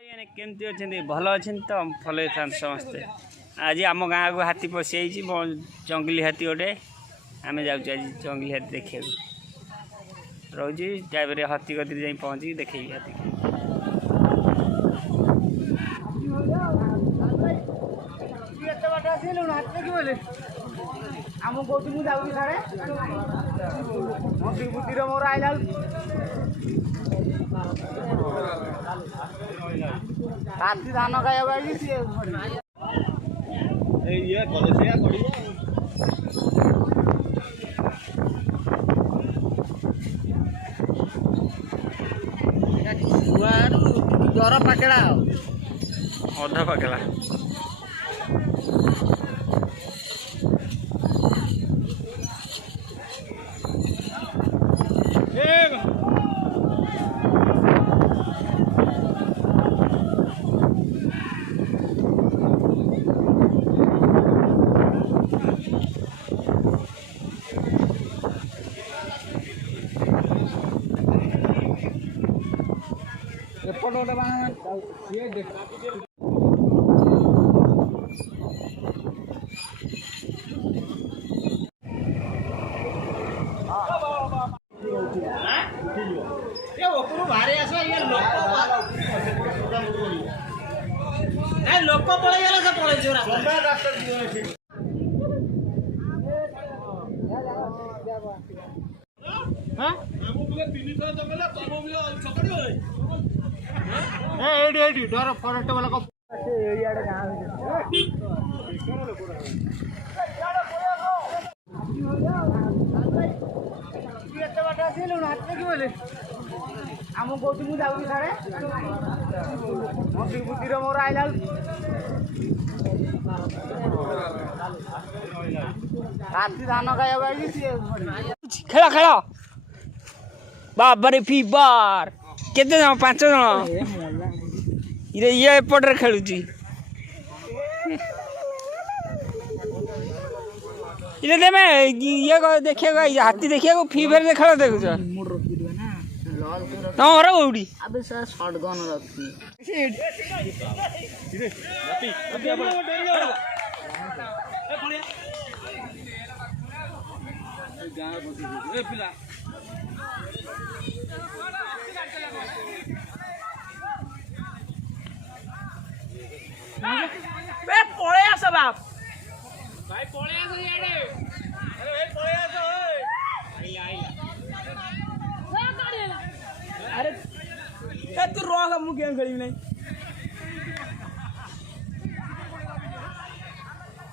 केमती अच्छे भल अच्छे तो फल समस्ते आज आम गाँव को हाथी पशि जंगली हाथी गोटे आम जाऊँ आज जंगली हाथी देखा रोज टाइम हाथी गति जा पहुँची देखे हाथी आम कौन जाऊँगी सारे मंदिर बुद्धि मोर आईला राति धान खाया जर पाकेला अधा पाकेला लोक डर फरेस्ट वाला आम कौन जाऊँगी सारे मंदिर बुद्धि मोर आईला राति धान खाया खेल खेल बाबा फी बार केते जन 5 जन ये एपटे खेलुची ये देखिए हाथी देखिए फी फेर खेल देखुच तुम घर कौटी अबे सर शॉटगन रखती पड़े आस बाप भाई पड़े आस याडे अरे भाई पड़े आस अरे तू रोग मु गेम खेली नहीं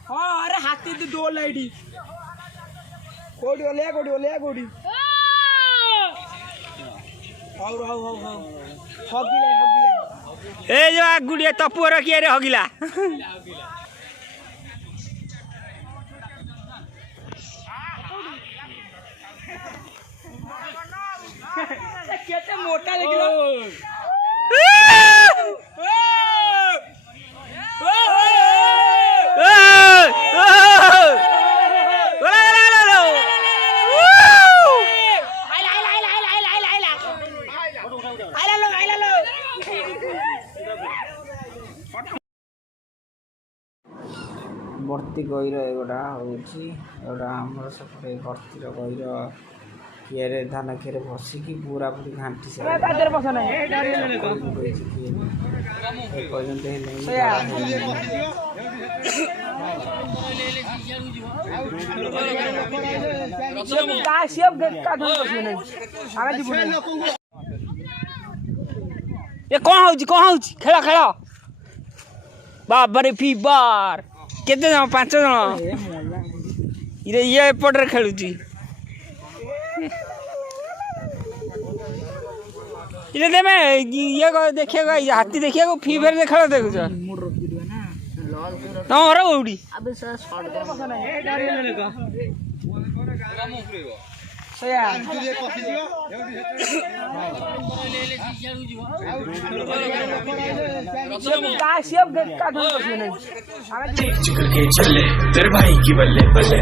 हाँ अरे हाथी तू डोल लाइटी कोडी ओले हाउ हगिला ए जो गुड़िया तपुर किए रे हगिला केते मोटा लगिलो भर्ती गईर एगोटा होगा आमर सपटे भर्ती गईर किए धान किए बसिकी पूरा पूरी घाटी कौन हो खेल खेल बाबा फी बार केते जन 5 जन ये एपटे खेलुची ये देखिए हाथी देखिए फी फेर खेल देखुच तुम घर कौटी अबे सर शॉटगन तेरे भाई की बल्ले बल्ले